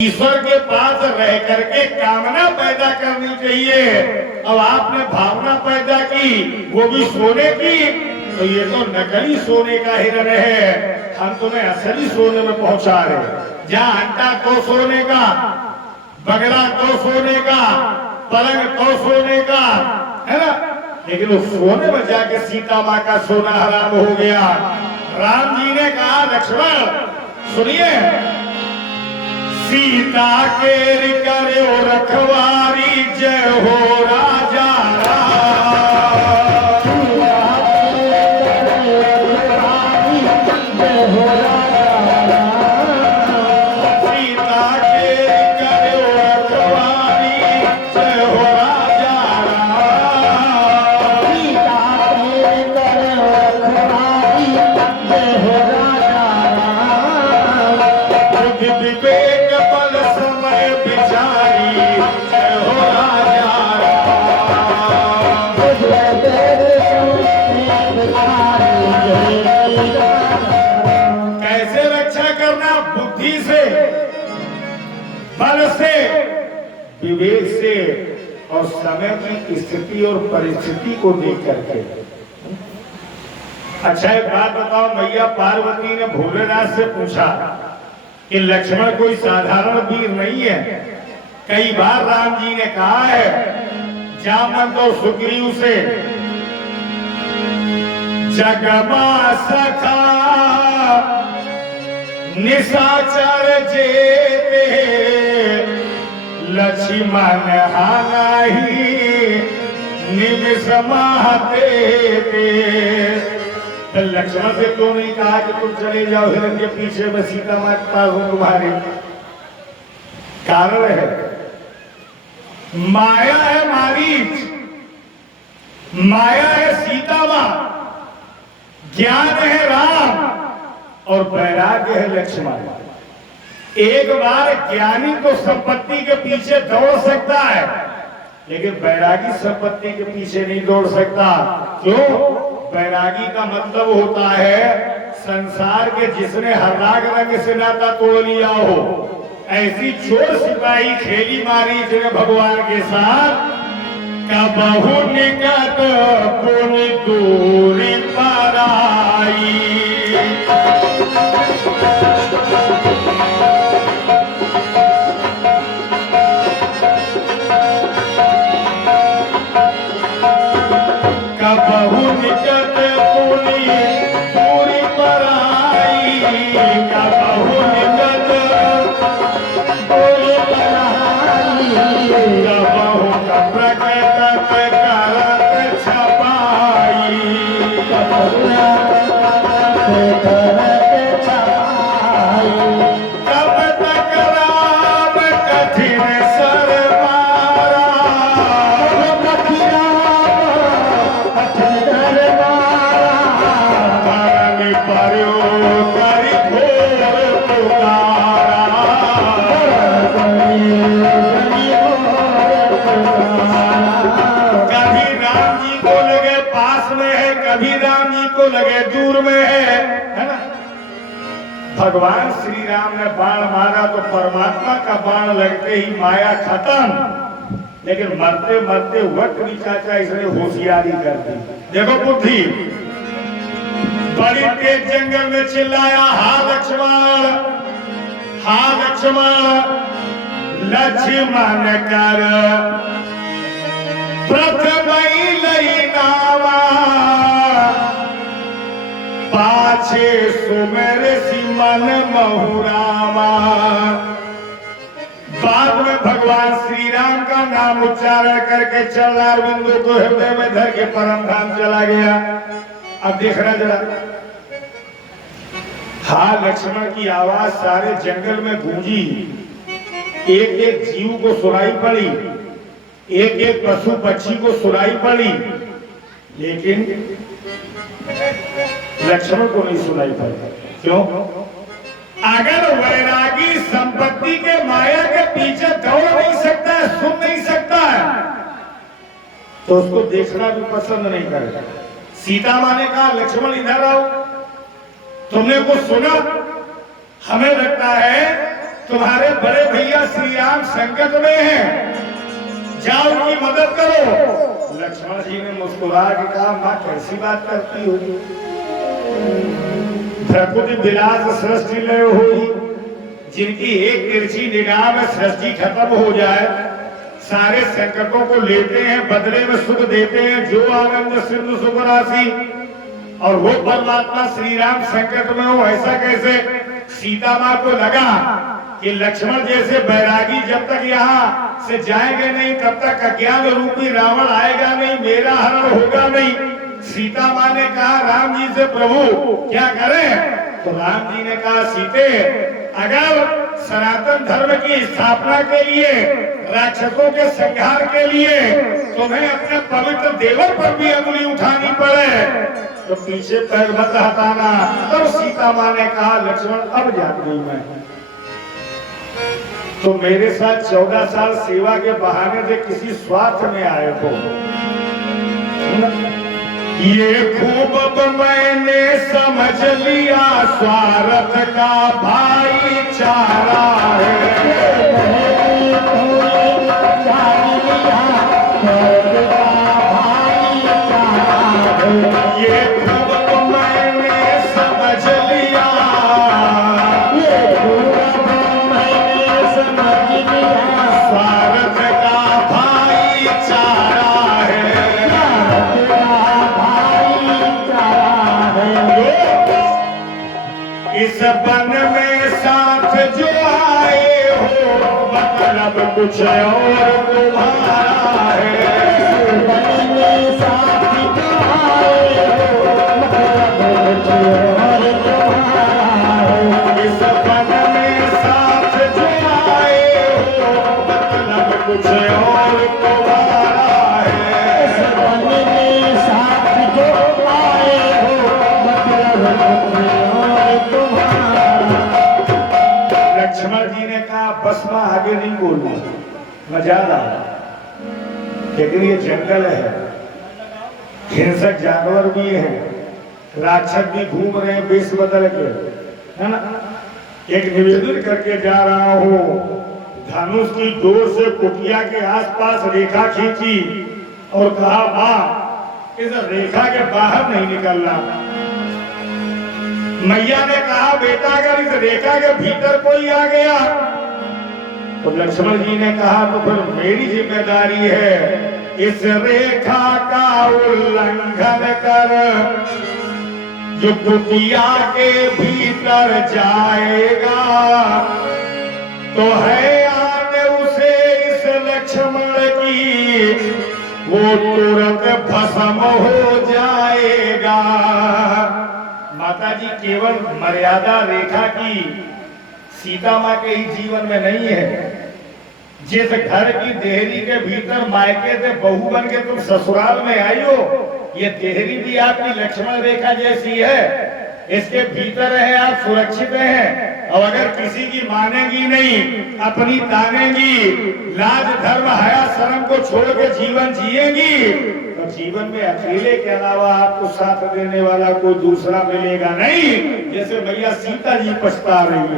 ईश्वर के पास रह करके कामना पैदा करनी चाहिए। अब आपने भावना पैदा की, वो भी सोने की, तो ये तो नकली सोने का हिरण है। हम तुम्हें असली सोने में पहुंचा रहे। जहाँ अंडा तो सोने का, बगला तो सोने का, पलंग तो सोने का, है ना, लेकिन उस सोने में जाके सीता माँ का सोना हराम हो गया। राम जी ने कहा, लक्ष्मण सुनिए, सीता के करो रखवारी, जय हो राजा राम। सीता के करो रखवारी, जय हो राजा राम। सीता के करो रखवारी, जय हो राजा राम। बुद्धि विवेक कैसे रक्षा करना? बुद्धि से, बल से, विवेक से और समय की स्थिति और परिस्थिति को देख करके। अच्छा एक बात बताओ, मैया पार्वती ने भोलेनाथ से पूछा कि लक्ष्मण कोई साधारण वीर नहीं है। कई बार राम जी ने कहा है, जामन तो सुग्रीव से, जगमा सखा निशाचर जेते, लक्ष्मण हानाही निमिष माहते। लक्ष्मण से क्यों नहीं कहा कि तुम चले जाओ हिरण के पीछे, में सीता माता हूं तुम्हारी? कारण है, माया है मारीच, माया है सीता मां, ज्ञान है राम और वैराग्य है लक्ष्मण। एक बार ज्ञानी तो संपत्ति के पीछे दौड़ सकता है, लेकिन वैरागी संपत्ति के पीछे नहीं दौड़ सकता। क्यों? वैरागी का मतलब होता है संसार के जिसने हर राग रंग से नाता तोड़ लिया हो। ऐसी चोर सिपाही खेली मारी जिन्हें भगवान के साथ, कबहु निकट पुन दूरी पर आई। कबहु निकट पुनि दूरी पर आई, कबहु निकट दूरी पर आई, कबहु प्रकट करत छपाई, करत छपाई। कब तक राम कठिन सर मारा, लगे दूर में है ना। भगवान श्री राम ने बाण मारा तो परमात्मा का बाण लगते ही माया खत्म, लेकिन मरते मरते वक्त भी चाचा इसने होशियारी कर दी। देखो बुद्धि, बड़ी तेज जंगल में चिल्लाया, हा लक्ष्मण, हा लक्ष्मण, लक्ष्मण कर प्रथम लई नावा, पाछे सुमेर सिमन महुरामा। बाद में भगवान श्री राम का नाम उच्चारण करके चरणार बिंदु को हृदय में धर के परम धाम चला गया। अब देखना जरा, हा लक्ष्मण की आवाज सारे जंगल में गूंजी, एक एक जीव को सुनाई पड़ी, एक एक पशु पक्षी को सुनाई पड़ी, लेकिन लक्ष्मण को नहीं सुनाई पड़ी। क्यों? अगर वैरागी संपत्ति के माया के पीछे दौड़ नहीं सकता है, सुन नहीं सकता है, तो उसको देखना भी पसंद नहीं करेगा। सीता माँ ने कहा, लक्ष्मण इधर आओ, तुमने कुछ सुना? हमें लगता है तुम्हारे बड़े भैया श्री राम संकट में हैं, जाओ उनकी मदद करो। लक्ष्मण जी ने मुस्कुरा के कहा, माँ कैसी बात करती हो, प्रकृति विलास सृष्टि लय हुई, जिनकी एक तिरछी निगाह में सृष्टि खत्म हो जाए, सारे संकटों को लेते हैं, बदले में सुख देते हैं, जो आनंद सिंधु सुख राशि, और वो परमात्मा श्री राम संकट में हो, ऐसा कैसे? सीता माँ को लगा कि लक्ष्मण जैसे बैरागी जब तक यहाँ से जाएंगे नहीं तब तक अज्ञान रूपी रावण आएगा नहीं, मेरा हरण होगा नहीं। सीता माँ ने कहा राम जी से, प्रभु क्या करें? तो राम जी ने कहा, सीते अगर सनातन धर्म की स्थापना के लिए, राक्षसों के संहार के लिए तुम्हें अपने पवित्र देवर पर भी अंगुली उठानी पड़े तो पीछे पैर मत हटाना। तब सीता माँ ने कहा, लक्ष्मण अब जान गई मैं, तो मेरे साथ 14 साल सेवा के बहाने से किसी स्वार्थ में आए हो। ये खूब मैंने समझ लिया, स्वार्थ का भाईचारा है। ये खूब मैंने समझ लिया, स्वार्थ का भाईचारा है। इस वन में साथ जो आए हो, मतलब कुछ और तुम्हारा है। वन में साथ जो आए हो, मतलब कुछ और तुम्हारा है। इस वन में साथ जो आए हो, मतलब कुछ और तुम्हारा है। इस वन में साथ जो आए हो, मतलब कुछ और। लक्ष्मण जी ने कहा, बस मैं आगे नहीं बोलूं, मजा आया, लेकिन ये जंगल है, हिंसक जानवर भी हैं, राक्षस भी घूम रहे हैं वेश बदल के, है ना। एक निवेदन करके जा रहा हूं, धनुष की डोर से कुटिया के आसपास रेखा खींची और कहा, मां इस रेखा के बाहर नहीं निकलना। मैया ने कहा, बेटा अगर इस रेखा के भीतर कोई आ गया, तो लक्ष्मण जी ने कहा, तो फिर मेरी जिम्मेदारी है, इस रेखा का उल्लंघन कर, जो कुटिया के भीतर जाएगा, तो है आने उसे इस लक्ष्मण की, वो तुरंत भस्म हो जाएगा। माता जी केवल मर्यादा रेखा की सीता माँ के ही जीवन में नहीं है। जिस घर की देहरी के भीतर मायके से बहू बन के तुम ससुराल में आई हो, ये देहरी भी आपकी लक्ष्मण रेखा जैसी है, इसके भीतर है, आप सुरक्षित हैं। और अगर किसी की मानेगी नहीं, अपनी तानेगी, लाज धर्म हया शर्म को छोड़ के जीवन जिएगी, तो जीवन में अकेले के अलावा आपको साथ देने वाला कोई दूसरा मिलेगा नहीं। जैसे भैया सीता जी पछता रही है।